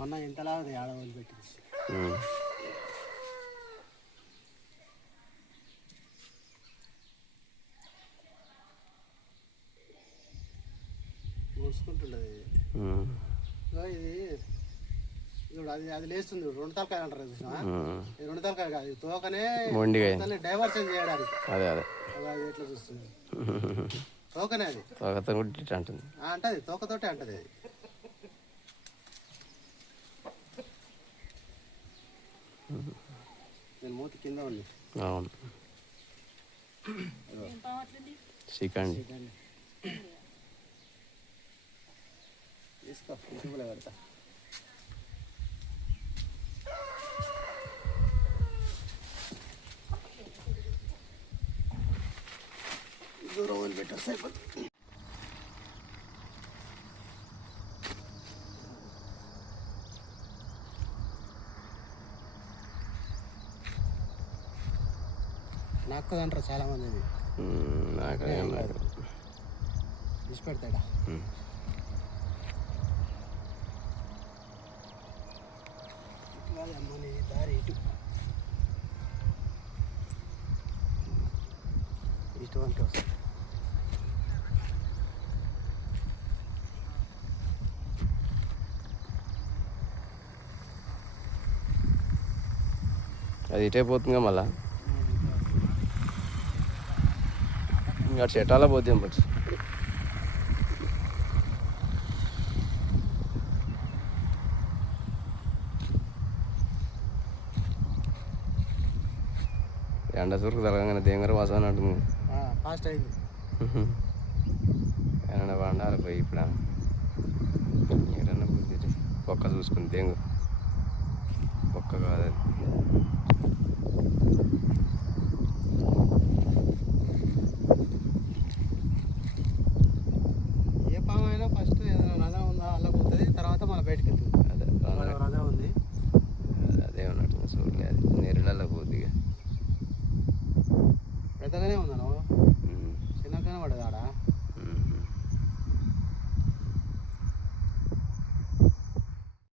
మొన్న ఇంతలా ఆడవాళ్ళు పెట్టి మూసుకుంటుండదు ఇది. ఇప్పుడు అది లేస్తుంది, 2 తలకాయలు అంటారు చూసినా. 2 తలకాయలు కాదు, తోకనే డైవర్షన్ చేయడానికి. అదే ఎట్లా చూస్తుంది తోకనే, అది అంటది, తోకతోటే అంటది అది. నేను మూతి కింద ఉంది. తీసుకో, యూట్యూబ్లో పెడతా. దూరం వదిలిపెట్టేస్తే అయిపోతుంది. నాకు అంటారు చాలా మంది, తీసి పెడతాడా. ఇట్లా అమ్మని దారి ఇటువంటి వస్తుంది. అది ఇటే పోతుందిగా మళ్ళా, ఇంకా చెట్టాల పోతే పచ్చు. ఎండ సురుకు తరగగానే దేంగర వాసన అంటుంది. ఫాస్ట్ అయింది. ఏమన్నా వండాలి పోయి ఇప్పుడు ఏదన్నా బుద్ధి పొక్క చూసుకుని దేంగు పొక్క కాదు అది. ఏ పాము అయినా ఫస్ట్ ఏదైనా రథం ఉందా అలా పోతుంది, తర్వాత మన బయటకు వెళ్తుంది. అదే రథం ఉంది, అదే ఉన్నట్టు చూడలే, అది నేరులలో పోద్ది. పెద్దగానే ఉందా, చిన్నగానే పడదు ఆడ.